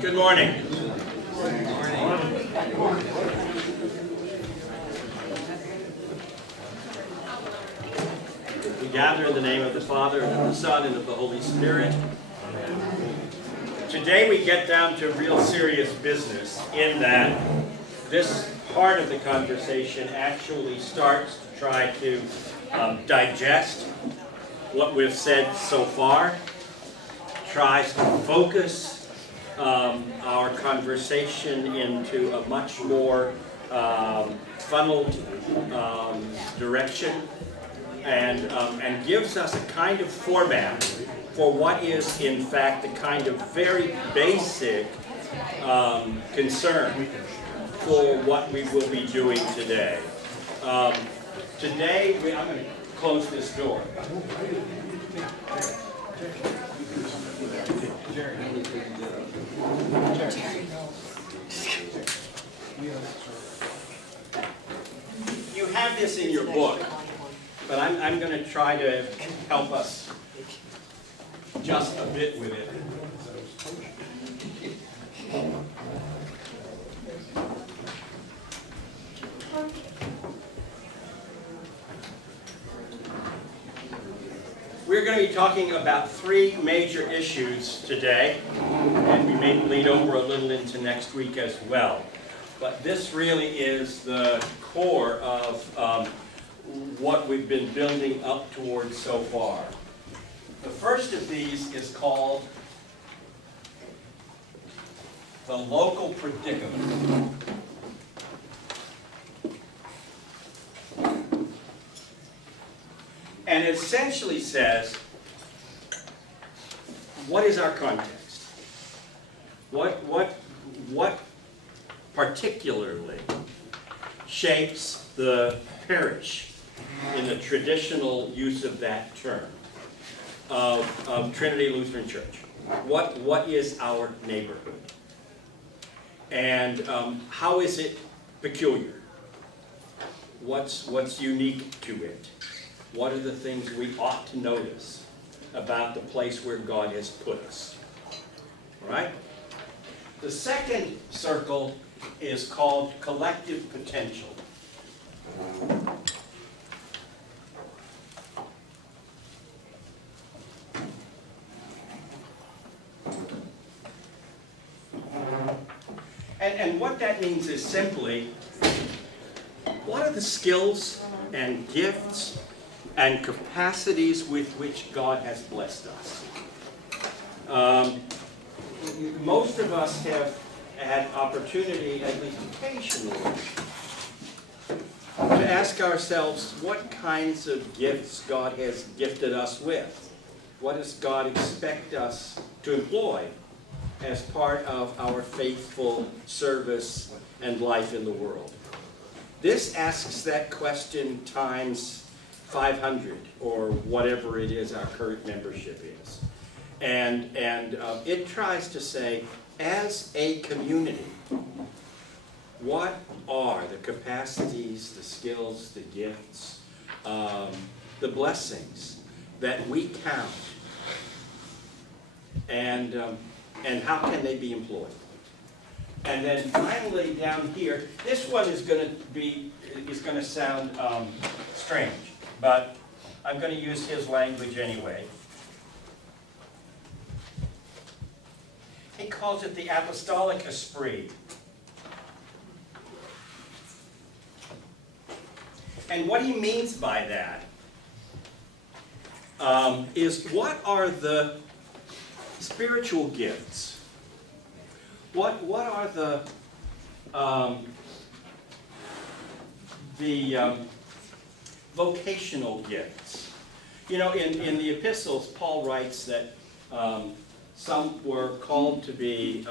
Good morning. We gather in the name of the Father, and of the Son, and of the Holy Spirit. Today we get down to real serious business in that this part of the conversation actually starts to try to digest what we've said so far, tries to focus our conversation into a much more funneled direction, and gives us a kind of format for what is in fact the kind of very basic concern for what we will be doing today. Today, I'm going to close this door. You have this in your book, but I'm going to try to help us just a bit with it. We're going to be talking about three major issues today, and we may bleed over a little into next week as well. But this really is the core of what we've been building up towards so far. The first of these is called the local predicament. And it essentially says, what is our context? What particularly shapes the parish in the traditional use of that term of Trinity Lutheran Church? What is our neighborhood? And how is it peculiar? What's unique to it? What are the things we ought to notice about the place where God has put us? All right? The second circle is called collective potential. And what that means is simply, what are the skills and gifts and capacities with which God has blessed us? Most of us have had opportunity, at least occasionally, to ask ourselves what kinds of gifts God has gifted us with. What does God expect us to employ as part of our faithful service and life in the world? This asks that question times 500, or whatever it is our current membership is. And it tries to say, as a community, what are the capacities, the skills, the gifts, the blessings that we count, and how can they be employed? And then finally down here, this one is going to sound strange, but I'm going to use his language anyway. He calls it the apostolic esprit. And what he means by that is, what are the spiritual gifts? What are the vocational gifts? You know, in the epistles, Paul writes that some were called to be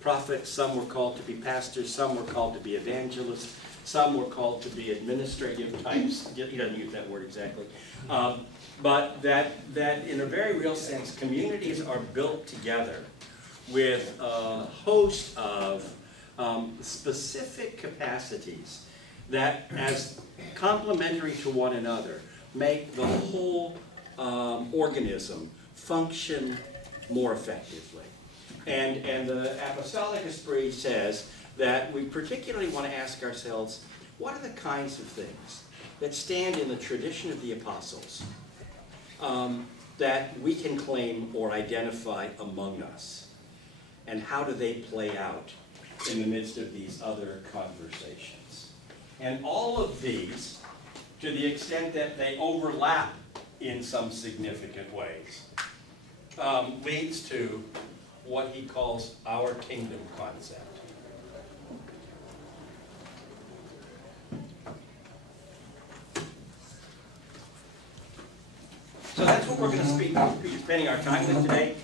prophets, some were called to be pastors, some were called to be evangelists, some were called to be administrative types. He doesn't use that word exactly. But that in a very real sense, communities are built together with a host of specific capacities that, as complementary to one another, make the whole organism function more effectively. And the apostolic esprit says that we particularly want to ask ourselves, what are the kinds of things that stand in the tradition of the apostles that we can claim or identify among us? And how do they play out in the midst of these other conversations? And all of these, to the extent that they overlap in some significant ways, leads to what he calls our kingdom concept. So that's what we're going to be spending our time with today.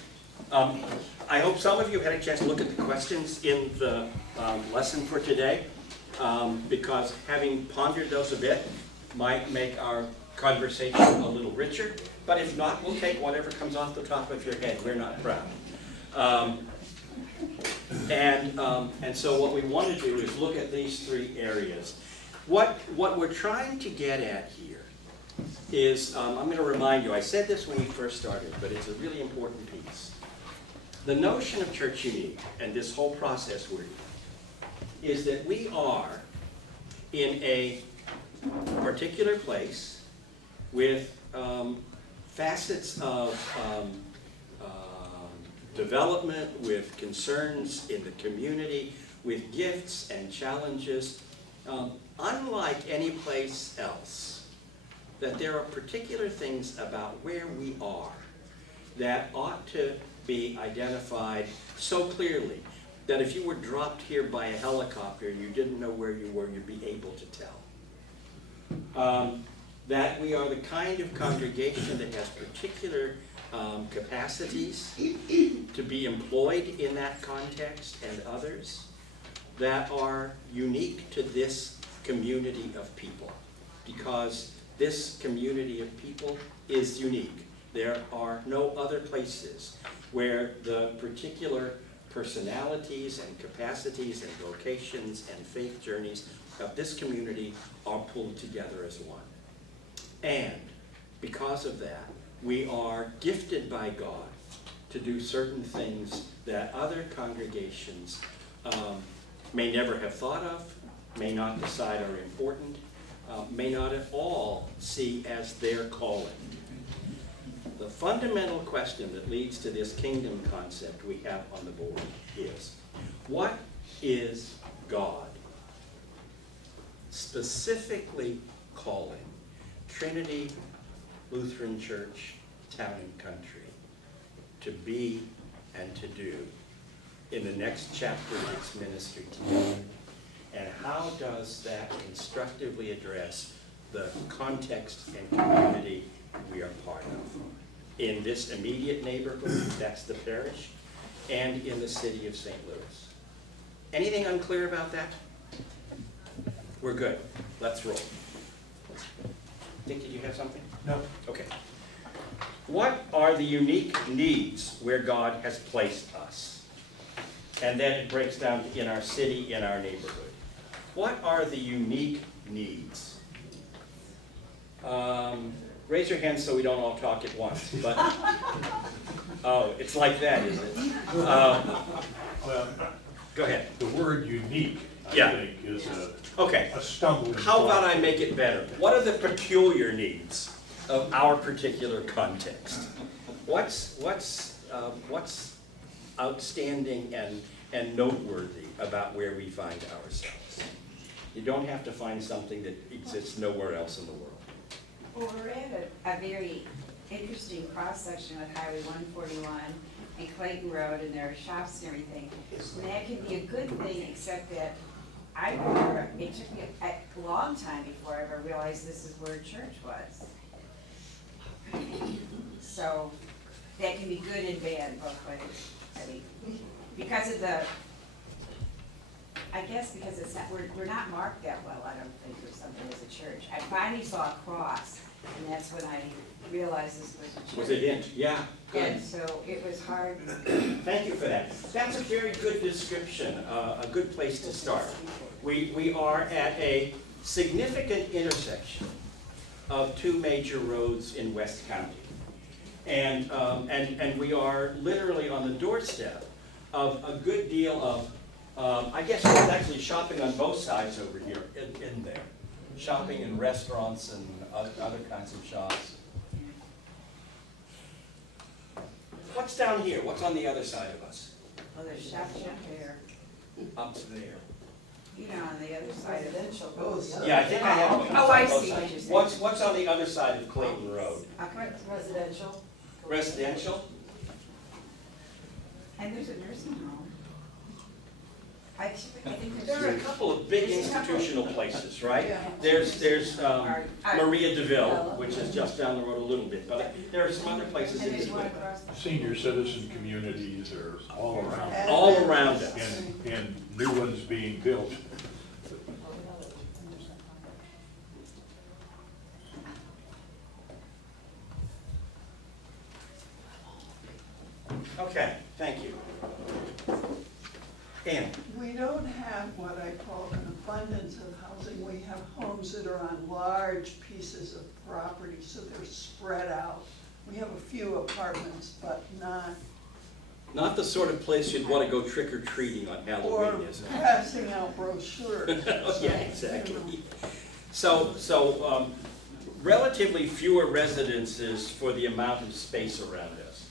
I hope some of you had a chance to look at the questions in the lesson for today, because having pondered those a bit might make our conversation a little richer. But if not, we'll take whatever comes off the top of your head. We're not proud. And so what we want to do is look at these three areas. What we're trying to get at here is, I'm going to remind you, I said this when we first started, but it's a really important piece. The notion of church unique, and this whole process we're in, is that we are in a particular place with facets of development, with concerns in the community, with gifts and challenges, unlike any place else. That there are particular things about where we are that ought to be identified so clearly that if you were dropped here by a helicopter and you didn't know where you were, you'd be able to tell. That we are the kind of congregation that has particular capacities to be employed in that context, and others that are unique to this community of people, because this community of people is unique. There are no other places where the particular personalities and capacities and vocations and faith journeys of this community are pulled together as one. And because of that, we are gifted by God to do certain things that other congregations may never have thought of, may not decide are important, may not at all see as their calling. The fundamental question that leads to this kingdom concept we have on the board is, what is God specifically calling Trinity Lutheran Church, Town and Country to be and to do in the next chapter of its ministry together? And how does that constructively address the context and community we are part of? In this immediate neighborhood, that's the parish, and in the city of St. Louis. Anything unclear about that? We're good. Let's roll. Think that you have something? No. Okay. What are the unique needs where God has placed us? And then it breaks down to in our city, in our neighborhood. What are the unique needs? Raise your hands so we don't all talk at once. But oh, it's like that, is it? Well, go ahead. the word unique, I think, is a stumbling block. How about I make it better? What are the peculiar needs of our particular context? What's outstanding and noteworthy about where we find ourselves? You don't have to find something that exists nowhere else in the world. Well, we're at a very interesting cross-section with Highway 141 and Clayton Road, and there are shops and everything. And that can be a good thing, except that I remember it took me a long time before I ever realized this is where church was. So that can be good and bad both ways. I mean, because of the, I guess because it's not, we're not marked that well, I don't think, or something as a church. I finally saw a cross, and that's when I realized this was a church. Was it in? Yeah. Good. And so it was hard. Thank you for that. That's a very good description, a good place to start. We are at a significant intersection of two major roads in West County. And we are literally on the doorstep of a good deal of, I guess there's actually shopping on both sides over here, in there. Shopping in restaurants and other kinds of shops. What's down here? What's on the other side of us? Oh, there's shop there, Up there. you know, on the other side of Residential goes. Yeah, I think I have one. Oh, I on both see what sides. you're saying. What's on the other side of Clayton Road? Okay. Residential. Residential? And there's a nursing home. I think There are a there's. couple of big There's a couple. institutional places, right? Yeah. There's Our- Maria DeVille, which is just down the road a little bit, but there are some other places And in there's this one way. across the. Senior citizen communities are all around, All around us. and new ones being built. Okay, thank you. Ann? We don't have what I call an abundance of housing. We have homes that are on large pieces of property, so they're spread out. We have a few apartments, but not, Not the sort of place you'd want to go trick-or-treating on or Halloween, is it? passing out brochures. Oh, So, yeah, you exactly. know. So, relatively fewer residences for the amount of space around us.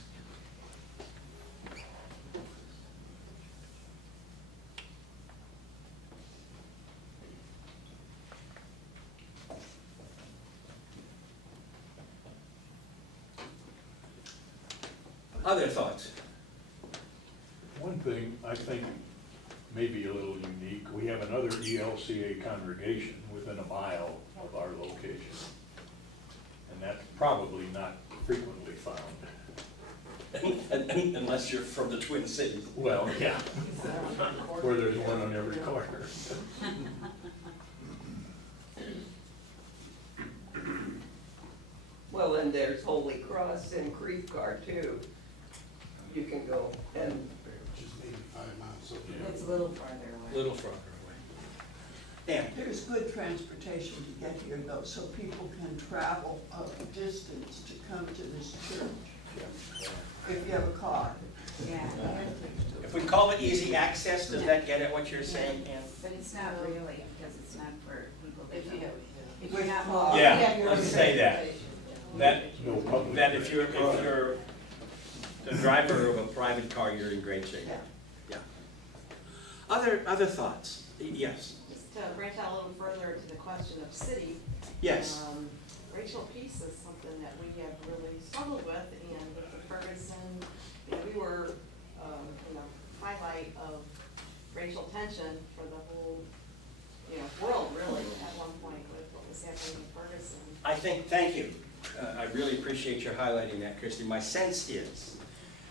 Other thoughts? One thing I think may be a little unique, we have another ELCA congregation within a mile of our location. And that's probably not frequently found. Unless you're from the Twin Cities. Well, yeah, where there's one on every corner. Well, and there's Holy Cross in Creekar too. You can go and, Which is maybe 5 miles up there. It's a little farther away. Little farther away. Ann? There's good transportation to get here though, so people can travel a distance to come to this church, if you have a car. Yeah, If we call it easy access, does that get at what you're saying, Ann? but it's not really, because it's not for people that If you don't. have. If you're not. Well, Yeah, you have your let's own say that. transportation. That, No public. that if you're the driver of a private car, you're in great shape. Yeah. Yeah. Other thoughts? Yes. Just to branch out a little further to the question of city. Yes. Racial peace is something that we have really struggled with, and with the Ferguson, you know, we were, in the highlight of racial tension for the whole, you know, world really, at one point with what was happening in Ferguson. I think, thank you. I really appreciate your highlighting that, Christy. My sense is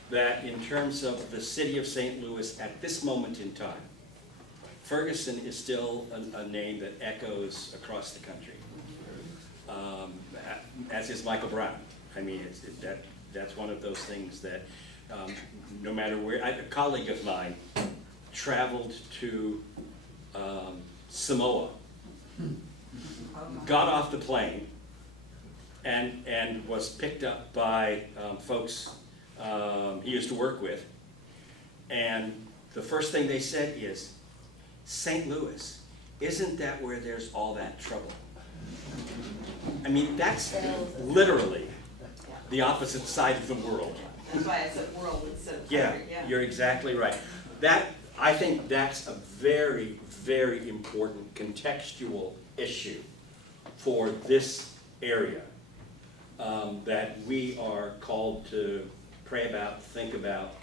that in terms of the city of St. Louis at this moment in time, Ferguson is still a name that echoes across the country, as is Michael Brown. I mean, that's one of those things that no matter where, a colleague of mine traveled to Samoa, got off the plane, and was picked up by folks he used to work with, and the first thing they said is, St. Louis, isn't that where there's all that trouble? I mean, that's literally the opposite side of the world. That's why I said world instead of Yeah, country, yeah. you're exactly right. I think that's a very, very important contextual issue for this area that we are called to pray about, think about,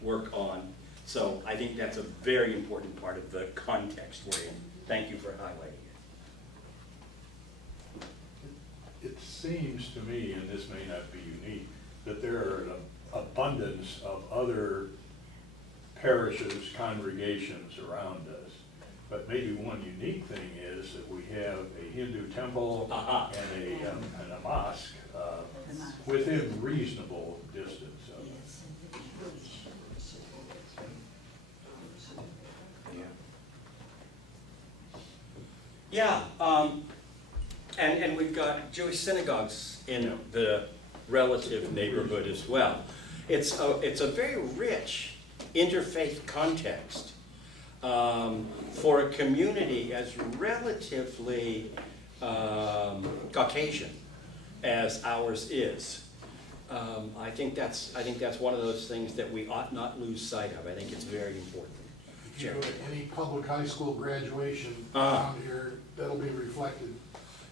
work on. So I think that's a very important part of the context we're in. Thank you for highlighting it. It seems to me, and this may not be unique, that there are an abundance of other parishes, congregations around us. But maybe one unique thing is that we have a Hindu temple and a mosque within reasonable distance of it. Yeah, and we've got Jewish synagogues in the relative neighborhood as well. It's a very rich interfaith context, for a community as relatively Caucasian as ours is, I think that's one of those things that we ought not lose sight of. I think it's very important. If you go to any public high school graduation Uh-huh. around here, that'll be reflected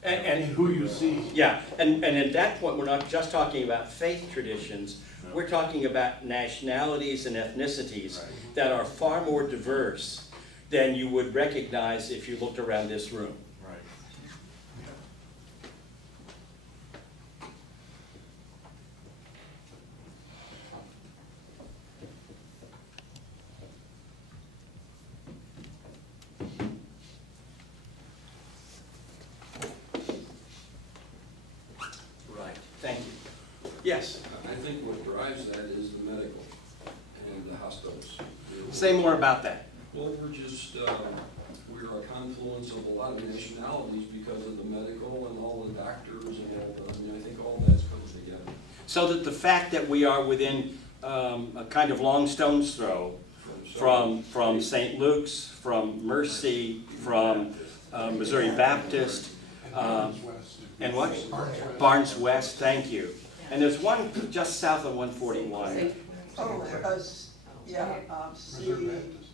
And in who you see. yeah, and at that point, we're not just talking about faith traditions, No. we're talking about nationalities and ethnicities Right. that are far more diverse than you would recognize if you looked around this room. Right. Right, thank you. Yes, I think what drives that is the medical and the hospitals. say more about that. Well, we're a confluence of a lot of nationalities because of the medical and all the doctors and all the, I mean, I think all that's comes together. So that the fact that we are within a kind of long stone's throw from St. Luke's, from Mercy, from Missouri Baptist, Barnes West. and what? Barnes West. Barnes West, thank you. And there's one just south of 141. Oh, yeah, see, Missouri Baptist.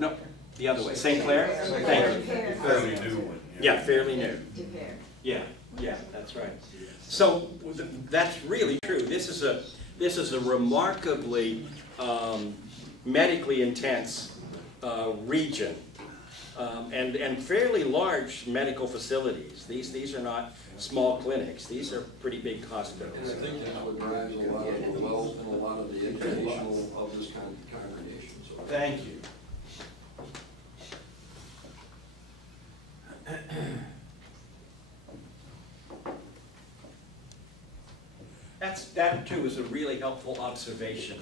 No, No, the other way, St. Clair? Thank you. fairly new one. Yeah, fairly new. Compare. Yeah, that's right. So that's really true. This is a remarkably medically intense region, and fairly large medical facilities. These are not small clinics. These are pretty big And hospitals. I think that's what drives a lot of the wealth and a lot of the educational of this congregation. So Thank you. That too is a really helpful observation.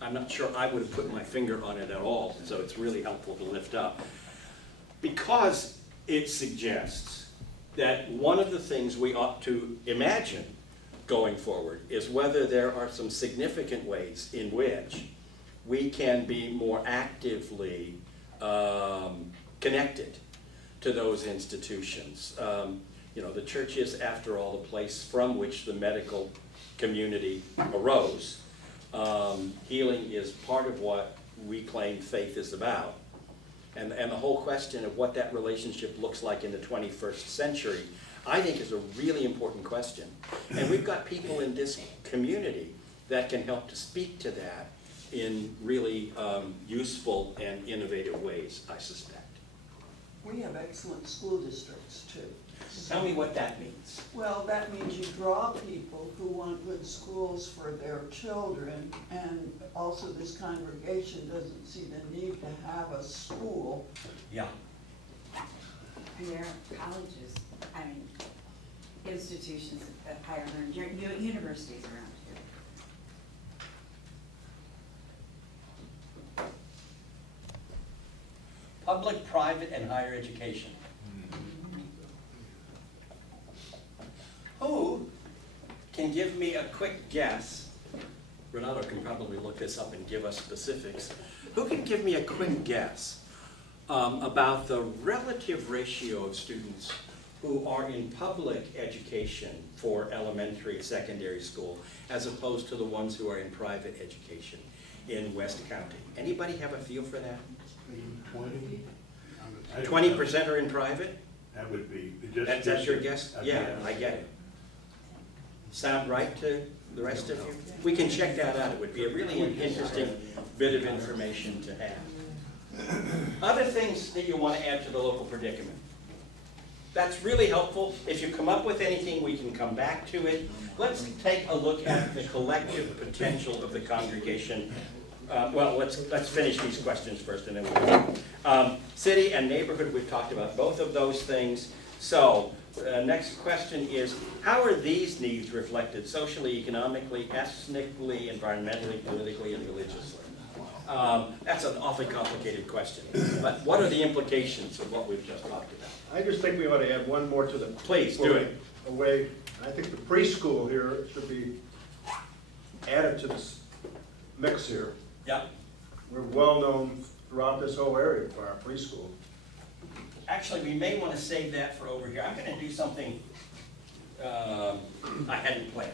I'm not sure I would have put my finger on it at all, so it's really helpful to lift up. Because it suggests that one of the things we ought to imagine going forward is whether there are some significant ways in which we can be more actively connected to those institutions. You know, the church is, after all, the place from which the medical community arose. Healing is part of what we claim faith is about. And the whole question of what that relationship looks like in the 21st century, I think, is a really important question. And we've got people in this community that can help to speak to that in really useful and innovative ways, I suspect. we have excellent school districts too. Tell me what that means. Well, that means you draw people who want good schools for their children, and also this congregation doesn't see the need to have a school. Yeah. And there are colleges, I mean, institutions of higher learning, universities around here. Public, private, and higher education. Who can give me a quick guess? Renato can probably look this up and give us specifics. Who can give me a quick guess about the relative ratio of students who are in public education for elementary and secondary school as opposed to the ones who are in private education in West County? Anybody have a feel for that? 20. 20% are in private? That would be just. That's your guess? I'd Yeah, guess. I get it. Sound right to the rest of you? We can check that out. It would be a really interesting bit of information to have. Other things that you want to add to the local predicament? That's really helpful. If you come up with anything, we can come back to it. Let's take a look at the collective potential of the congregation. Well, let's finish these questions first, and then we'll go. City and neighborhood, we've talked about both of those things. So, next question is, how are these needs reflected socially, economically, ethnically, environmentally, politically, and religiously? That's an awfully complicated question, but what are the implications of what we've just talked about? I just think we ought to add one more to the. Please, do it. Away, I think the preschool here should be added to this mix here. Yeah. we're well-known throughout this whole area for our preschool. Actually, we may want to save that for over here. I'm going to do something I hadn't planned.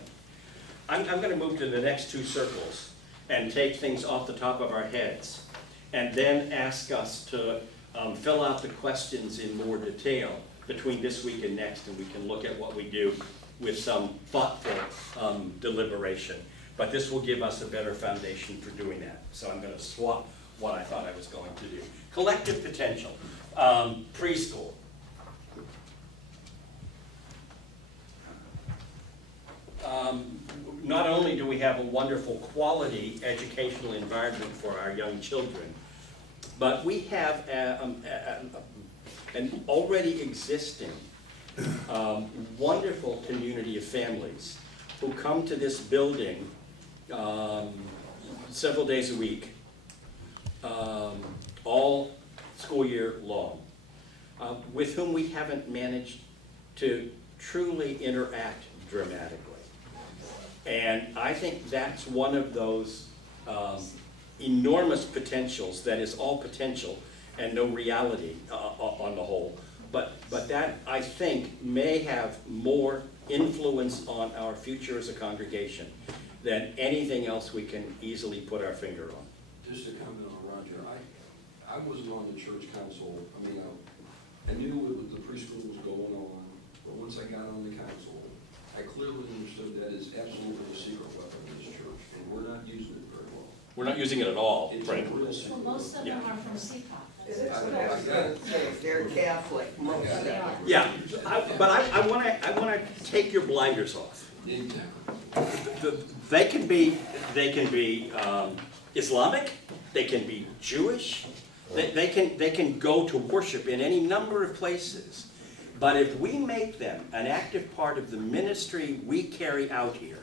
I'm going to move to the next two circles and take things off the top of our heads, and then ask us to fill out the questions in more detail between this week and next, and we can look at what we do with some thoughtful deliberation. But this will give us a better foundation for doing that. So I'm going to swap what I thought I was going to do. Collective potential, preschool. Not only do we have a wonderful quality educational environment for our young children, but we have an already existing wonderful community of families who come to this building several days a week, all school year long, with whom we haven't managed to truly interact dramatically. And I think that's one of those enormous potentials that is all potential and no reality on the whole. But that, I think, may have more influence on our future as a congregation than anything else we can easily put our finger on. Just to comment on Roger, I wasn't on the church council. I mean, I knew what the preschool was going on, but once I got on the council, I clearly understood that is absolutely a secret weapon in this church, and we're not using it very well. We're not using it at all, It's right? a real secret. Well, most of them Yeah. are from CPOP. That's what I was gonna say, they're Catholic, most of them. Yeah, but I want to take your blinders off. Exactly. They can be Islamic, they can be Jewish, they can go to worship in any number of places. But if we make them an active part of the ministry we carry out here,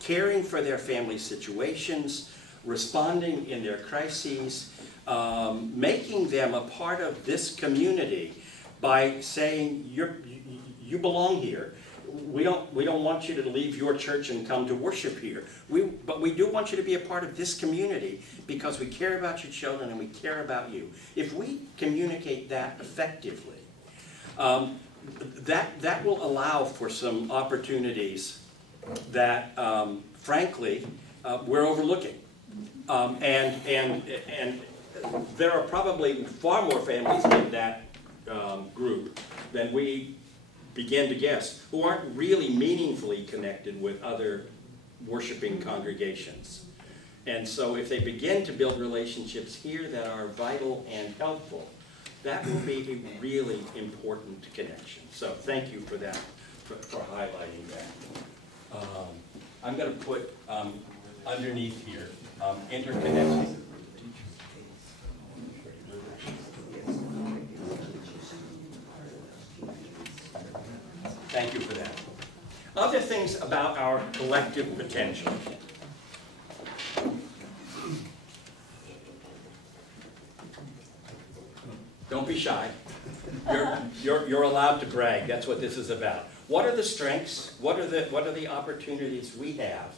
caring for their family situations, responding in their crises, making them a part of this community by saying, you belong here. We don't want you to leave your church and come to worship here. But we do want you to be a part of this community because we care about your children and we care about you. If we communicate that effectively, that will allow for some opportunities that, frankly, we're overlooking. And there are probably far more families in that group than we begin to guess, who aren't really meaningfully connected with other worshiping congregations. And so if they begin to build relationships here that are vital and helpful, that will be a really important connection. So thank you for that, for highlighting that. I'm going to put underneath here, interconnecting. Thank you for that. Other things about our collective potential. Don't be shy. You're allowed to brag. That's what this is about. What are the strengths? What are the opportunities we have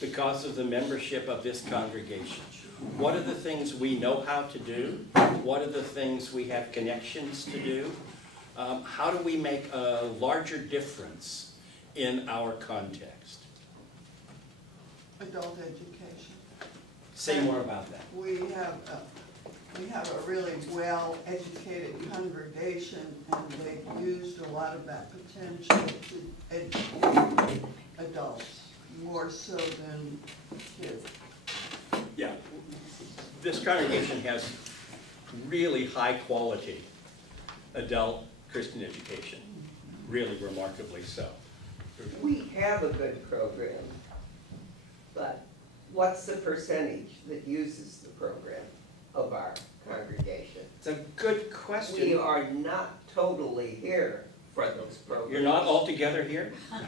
because of the membership of this congregation? What are the things we know how to do? What are the things we have connections to do? How do we make a larger difference in our context? Adult education. Say more about that. We have a really well-educated congregation, and they've used a lot of that potential to educate adults, more so than kids. Yeah, this congregation has really high-quality adult Christian education, really remarkably so. We have a good program, but what's the percentage that uses the program of our congregation? It's a good question. We are not totally here for those programs. You're not altogether here? Not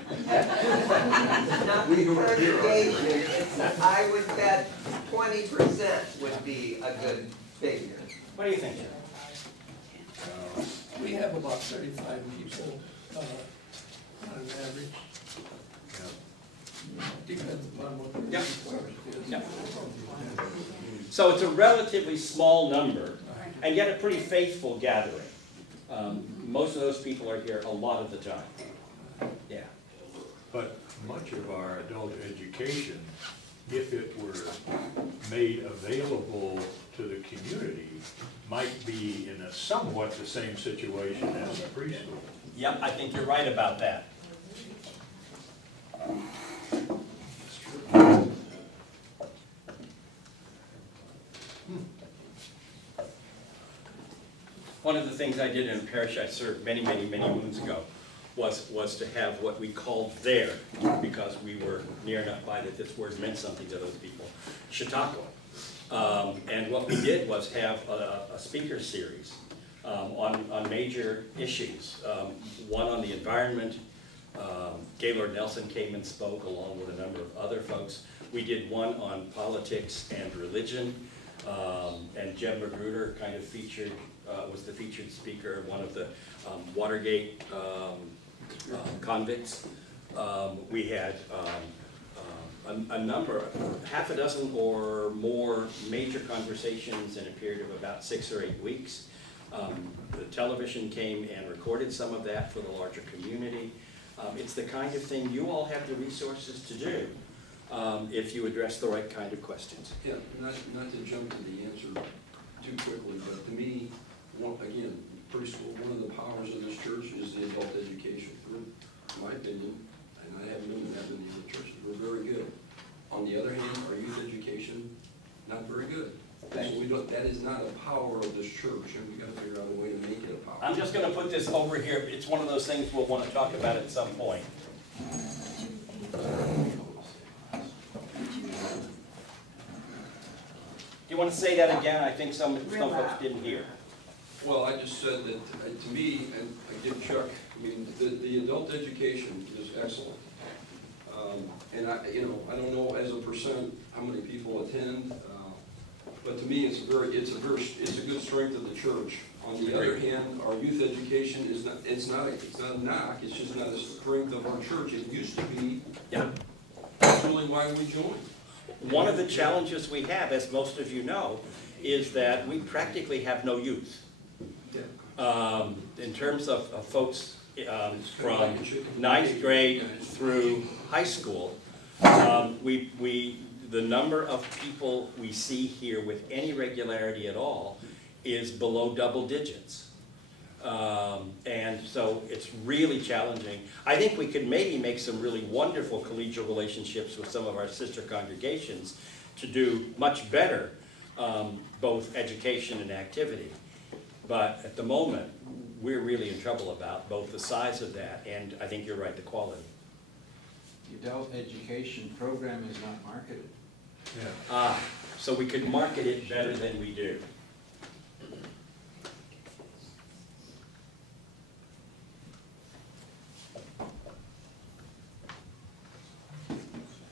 the congregation. I would bet 20% would be a good figure. What do you think, Jim? We have about 35 people on an average. Yep. Yep. So it's a relatively small number, and yet a pretty faithful gathering. Most of those people are here a lot of the time. Yeah. But much of our adult education, if it were made available to the community, might be in a somewhat the same situation as the preschool. Yep, I think you're right about that. One of the things I did in a parish I served many moons ago was to have what we called there, because we were near enough by that this word meant something to those people, Chautauqua. And what we did was have a speaker series on major issues. One on the environment. Gaylord Nelson came and spoke along with a number of other folks. We did one on politics and religion, and Jeb Magruder kind of featured, was the featured speaker, one of the Watergate convicts. We had a number, half a dozen or more major conversations in a period of about 6 or 8 weeks. The television came and recorded some of that for the larger community. It's the kind of thing you all have the resources to do if you address the right kind of questions. Yeah, not to jump to the answer too quickly, but to me, again, preschool, one of the powers of this church is the adult education. In my opinion, and I haven't known that many other churches, we're very good. On the other hand, our youth education, not very good. So we don't, that is not a power of this church, and we got to figure out a way to make it a power. I'm just going to put this over here. It's one of those things we'll want to talk about at some point. Do you want to say that again? I think some folks didn't hear. Well, I just said that, to me, and I give Chuck, I mean, the adult education is excellent. And I don't know as a percent how many people attend, but to me, it's a good strength of the church. On the other hand, our youth education is not, it's not a knock, it's just not a strength of our church. It used to be. Yeah. That's really why we joined. One of the challenges we have, as most of you know, is that we practically have no youth. In terms of folks from 9th grade through high school, the number of people we see here with any regularity at all is below double digits. And so it's really challenging. I think we could maybe make some really wonderful collegial relationships with some of our sister congregations to do much better, both education and activity. But at the moment, we're really in trouble about both the size of that and, I think you're right, the quality. The adult education program is not marketed. Yeah. So we could market it better than we do.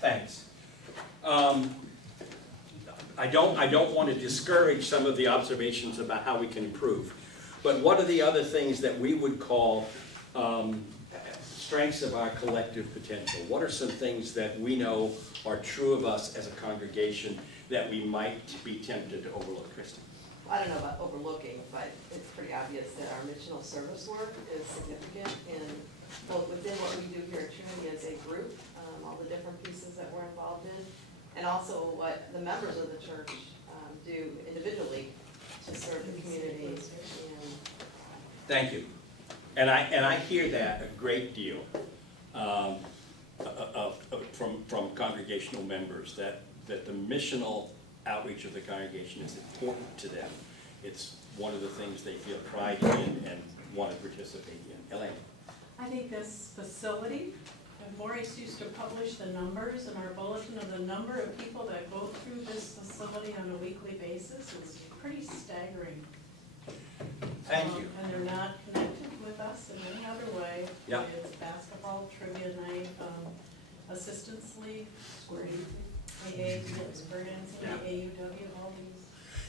Thanks. I don't want to discourage some of the observations about how we can improve, but what are the other things that we would call strengths of our collective potential? What are some things that we know are true of us as a congregation that we might be tempted to overlook, Kristen? I don't know about overlooking, but it's pretty obvious that our missional service work is significant in both within what we do here at Trinity as a group, all the different pieces that we're involved in, and also what the members of the church do individually to serve the community. And thank you. And I hear that a great deal from congregational members, that the missional outreach of the congregation is important to them. It's one of the things they feel pride in and want to participate in. Elaine? I think this facility, and Maurice used to publish the numbers in our bulletin of the number of people that go through this facility on a weekly basis is pretty staggering. Thank you. And they're not connected with us in any other way. Yeah. It's basketball, trivia night, assistance league, AA, experience, AUW, all these.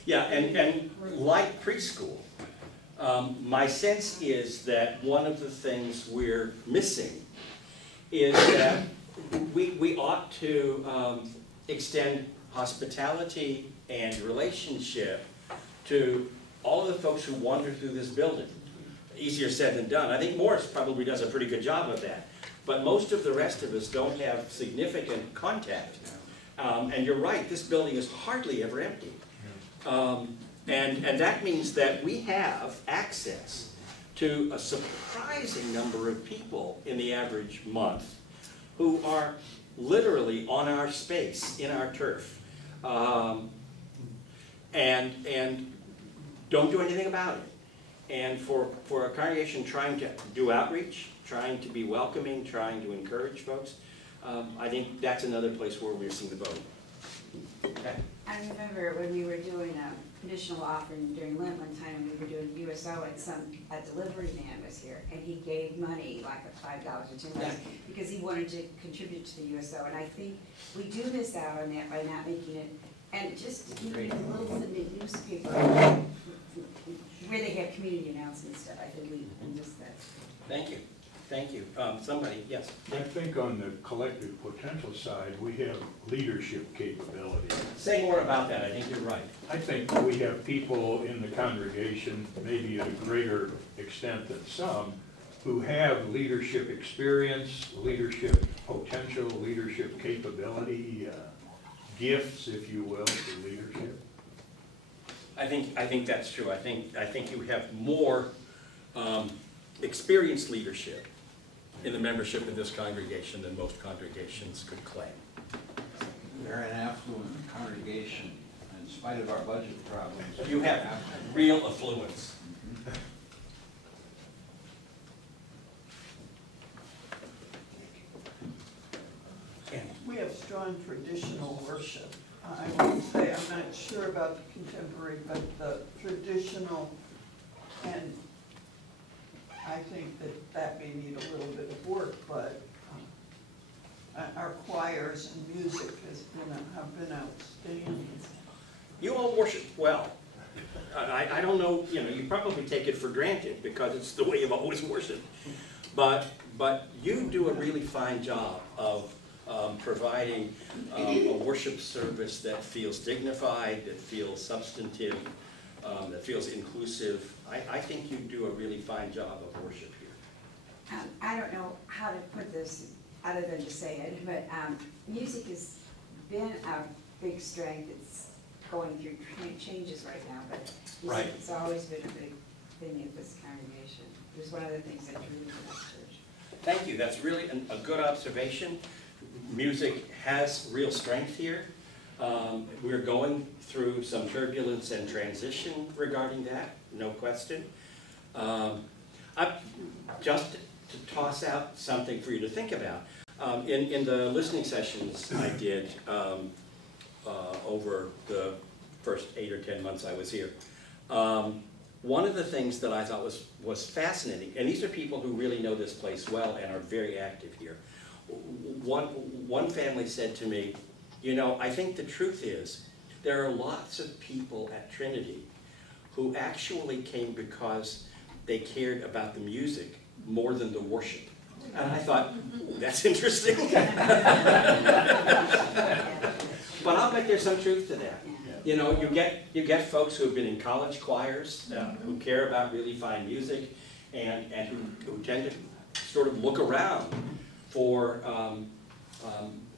Yeah, and like preschool, my sense is that one of the things we're missing is that we ought to extend hospitality and relationship to all of the folks who wander through this building. Easier said than done. I think Morris probably does a pretty good job of that. But most of the rest of us don't have significant contact. And you're right, this building is hardly ever empty. And that means that we have access to a surprising number of people in the average month who are literally on our space, in our turf, and don't do anything about it. And for a congregation trying to do outreach, trying to be welcoming, trying to encourage folks, I think that's another place where we're seeing the vote. Okay. I remember when we were doing a conditional offering during Lent one time, we were doing USO, and a delivery man was here, and he gave money, like $5 or $10, because he wanted to contribute to the USO. And I think we do miss out on that by not making it, and just keeping it a little in the newspaper, where they have community announcements stuff. I think we missed that. Thank you. Thank you. Somebody, yes. I think on the collective potential side, we have leadership capability. Say more about that. I think you're right. I think we have people in the congregation, maybe at a greater extent than some, who have leadership experience, leadership potential, leadership capability, gifts, if you will, for leadership. I think that's true. I think you have more experienced leadership in the membership of this congregation than most congregations could claim. We're an affluent congregation, in spite of our budget problems. You have real affluence. We have strong traditional worship. I would say, I'm not sure about the contemporary, but the traditional, and I think that may need a little bit of work, but our choirs and music have been outstanding. You all worship well. I don't know, you probably take it for granted because it's the way you've always worshiped. But you do a really fine job of providing a worship service that feels dignified, that feels substantive, that feels inclusive. I think you do a really fine job of worship here. I don't know how to put this other than to say it, but music has been a big strength. It's going through changes right now, but music has always been a big thing at this congregation. It was one of the things that drew me to this church. Thank you. That's really a good observation. Music has real strength here. We're going through some turbulence and transition regarding that, no question. Just to toss out something for you to think about. In the listening sessions I did over the first 8 or 10 months I was here, one of the things that I thought was fascinating, and these are people who really know this place well and are very active here. One family said to me, I think the truth is there are lots of people at Trinity who actually came because they cared about the music more than the worship. And I thought, that's interesting. But I'll bet there's some truth to that. You get folks who have been in college choirs, who care about really fine music, and who tend to sort of look around for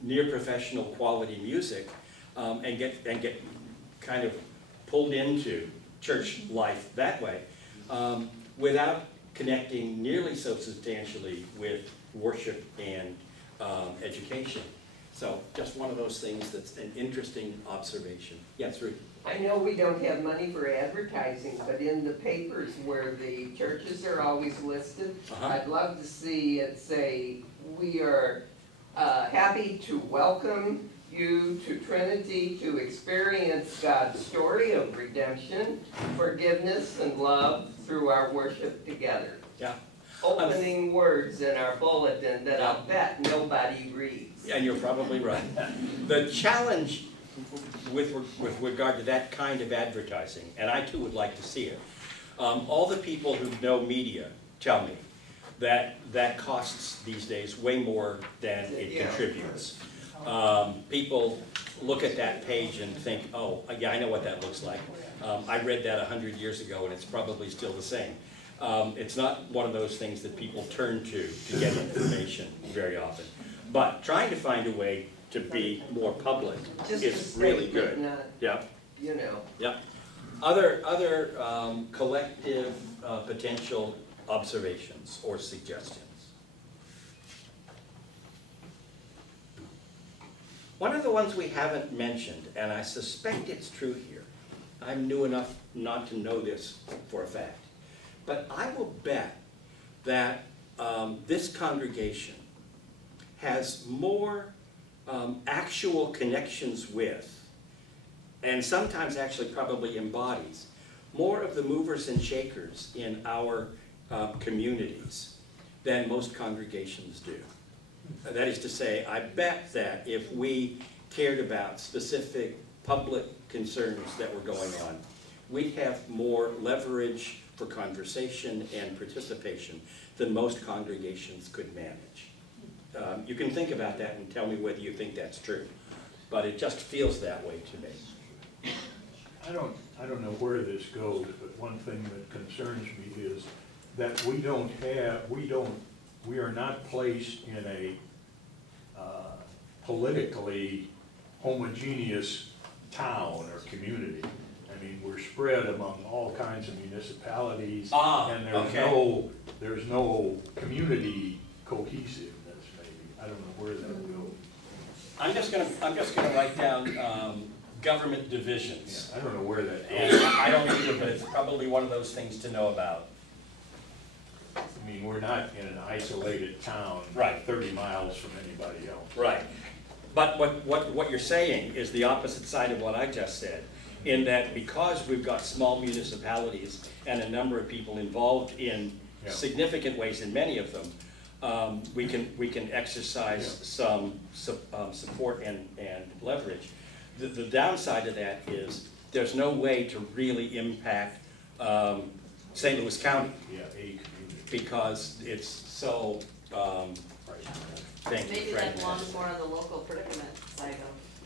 near professional quality music, and get kind of pulled into church life that way, without connecting nearly so substantially with worship and education. So just one of those things that's an interesting observation. Yes, Ruth? I know we don't have money for advertising, but in the papers where the churches are always listed, I'd love to see it say, we are happy to welcome you to Trinity to experience God's story of redemption, forgiveness, and love through our worship together. Yeah. Opening words in our bulletin that I'll bet nobody reads. Yeah, you're probably right. The challenge with regard to that kind of advertising, and I too would like to see it, all the people who know media tell me that costs these days way more than it contributes. People look at that page and think, oh, yeah, I know what that looks like. I read that 100 years ago and it's probably still the same. It's not one of those things that people turn to get information very often. But trying to find a way to be more public Just is a really statement, good. not, Yeah, you know. yeah. Other collective potential observations or suggestions? One of the ones we haven't mentioned, and I suspect it's true here, I'm new enough not to know this for a fact, but I will bet that this congregation has more actual connections with, and sometimes actually probably embodies, more of the movers and shakers in our communities than most congregations do. That is to say, I bet that if we cared about specific public concerns that were going on, we'd have more leverage for conversation and participation than most congregations could manage. You can think about that and tell me whether you think that's true, but it just feels that way to me. I don't know where this goes, but one thing that concerns me is that we are not placed in a politically homogeneous town or community. I mean, we're spread among all kinds of municipalities, and there's no community cohesiveness. Maybe I don't know where that goes. I'm just gonna write down government divisions. Yeah, I don't know where that And goes. I don't either, but it's probably one of those things to know about. I mean, we're not in an isolated town, Right. 30 miles from anybody else. Right. But what you're saying is the opposite side of what I just said, in that because we've got small municipalities and a number of people involved in significant ways in many of them, we can exercise some support and leverage. The downside of that is there's no way to really impact St. Louis County. Yeah, a community. Because it's so, thank you, Maybe Fred. that belongs more on the local predicament side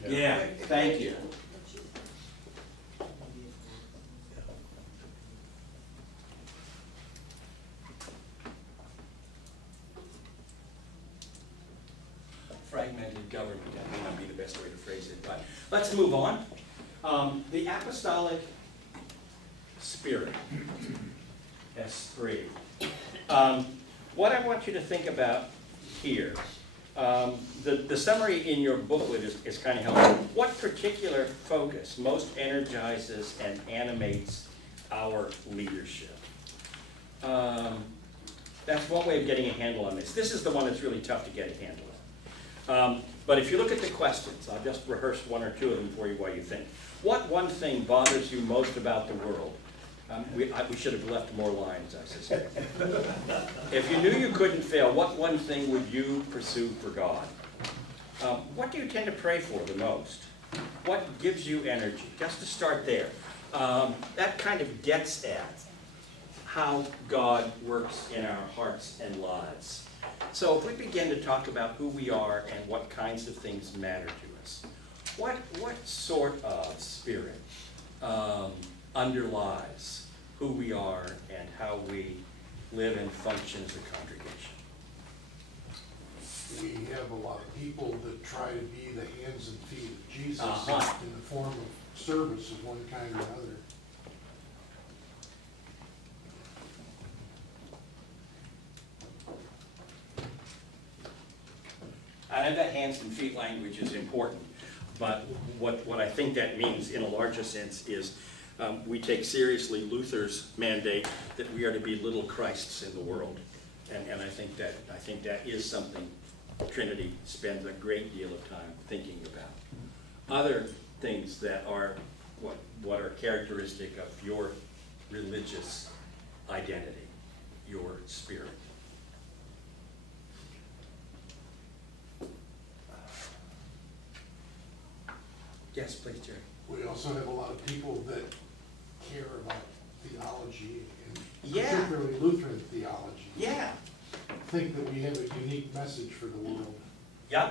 of. Yeah, thank you. Fragmented government, that may not be the best way to phrase it, but let's move on. The apostolic spirit, esprit. What I want you to think about here, the summary in your booklet is kind of helpful. What particular focus most energizes and animates our leadership? That's one way of getting a handle on this. This is the one that's really tough to get a handle on. But if you look at the questions, I'll just rehearse one or two of them for you while you think. What one thing bothers you most about the world? We should have left more lines, I suspect. If you knew you couldn't fail, what one thing would you pursue for God? What do you tend to pray for the most? What gives you energy? Just to start there. That kind of gets at how God works in our hearts and lives. So if we begin to talk about who we are and what kinds of things matter to us, what sort of spirit underlies who we are and how we live and function as a congregation? We have a lot of people that try to be the hands and feet of Jesus Uh-huh. in the form of service of one kind or another. And that hands and feet language is important, but what I think that means in a larger sense is we take seriously Luther's mandate that we are to be little Christs in the world, and I think that is something Trinity spends a great deal of time thinking about. Other things that are what are characteristic of your religious identity, your spirit. Yes, please, Jerry. We also have a lot of people that care about theology and Yeah. particularly Lutheran theology. Yeah, think that we have a unique message for the world. Yeah?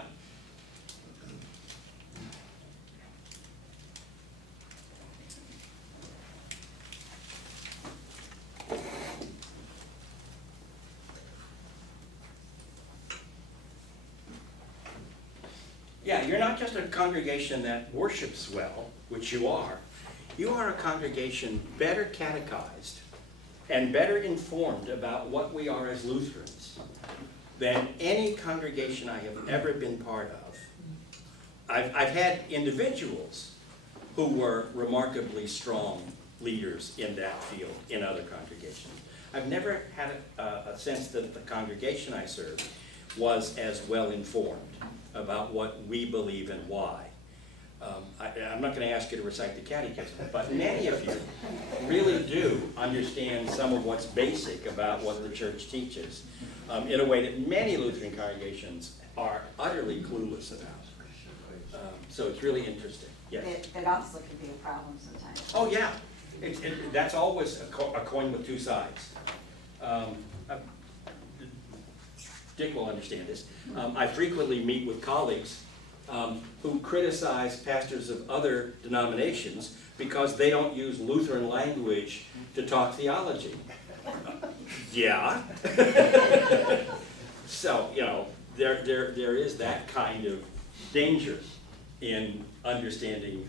Yeah, you're not just a congregation that worships well, which you are. You are a congregation better catechized and better informed about what we are as Lutherans than any congregation I have ever been part of. I've had individuals who were remarkably strong leaders in that field in other congregations. I've never had a sense that the congregation I served was as well informed about what we believe and why. I'm not going to ask you to recite the catechism, but many of you really do understand some of what's basic about what the church teaches in a way that many Lutheran congregations are utterly clueless about. So it's really interesting. Yes. That also can be a problem sometimes. Oh, yeah. That's always a coin with two sides. Dick will understand this. I frequently meet with colleagues who criticize pastors of other denominations because they don't use Lutheran language to talk theology. Yeah. So, you know, there is that kind of danger in understanding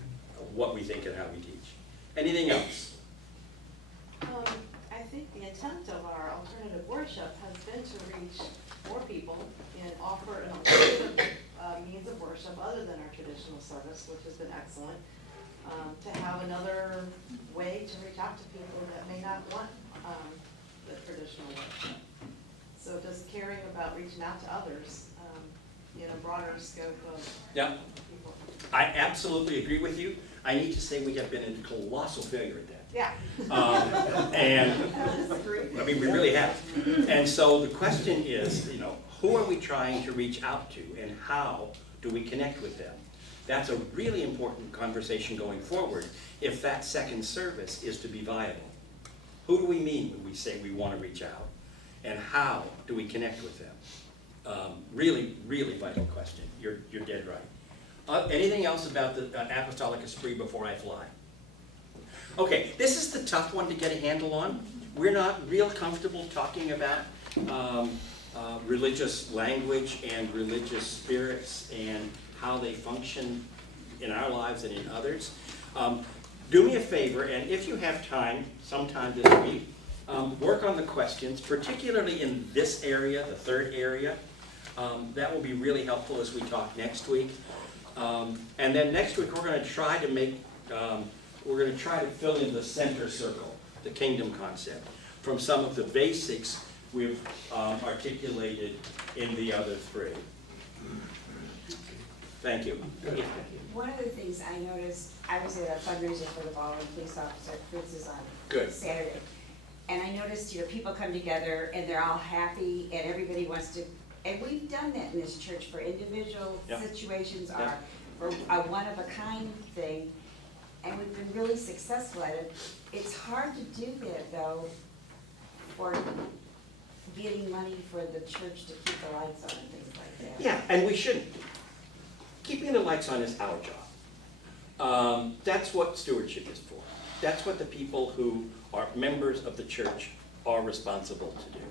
what we think and how we teach. Anything else? I think the intent of our alternative worship has been to reach more people and offer an alternative means of worship other than our traditional service, which has been excellent. To have another way to reach out to people that may not want the traditional worship. So just caring about reaching out to others in a broader scope of people. I absolutely agree with you. I need to say we have been a colossal failure at that. Yeah. And I mean, we really have. And so the question is, you know, who are we trying to reach out to and how do we connect with them? That's a really important conversation going forward if that second service is to be viable. Who do we mean when we say we want to reach out? And how do we connect with them? Really, really vital question. You're dead right. Anything else about the apostolic esprit before I fly? Okay, this is the tough one to get a handle on. We're not real comfortable talking about religious language and religious spirits and how they function in our lives and in others. Do me a favor, and if you have time, sometime this week, work on the questions, particularly in this area, the third area. That will be really helpful as we talk next week. And then next week we're going to try to make, we're going to try to fill in the center circle, the kingdom concept, from some of the basics we've articulated in the other three. Thank you. One of the things I noticed, I was at a fundraiser for the Baldwin Police Officer Quizzes on Saturday. And I noticed, you know, people come together and they're all happy and everybody wants to, and we've done that in this church for individual situations or for a one-of-a-kind thing, and we've been really successful at it. It's hard to do that, though, for getting money for the church to keep the lights on and things like that. Yeah, and we shouldn't. Keeping the lights on is our job. That's what stewardship is for. That's what the people who are members of the church are responsible to do.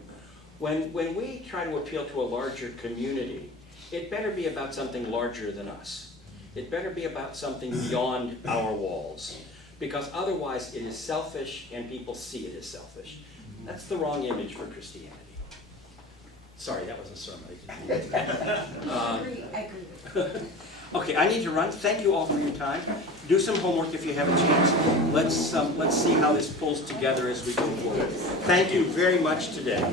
When we try to appeal to a larger community, it better be about something larger than us. It better be about something beyond our walls, because otherwise it is selfish and people see it as selfish. That's the wrong image for Christianity. Sorry, that was a sermon. I agree. Okay, I need to run. Thank you all for your time. Do some homework if you have a chance. Let's see how this pulls together as we go forward. Thank you very much today.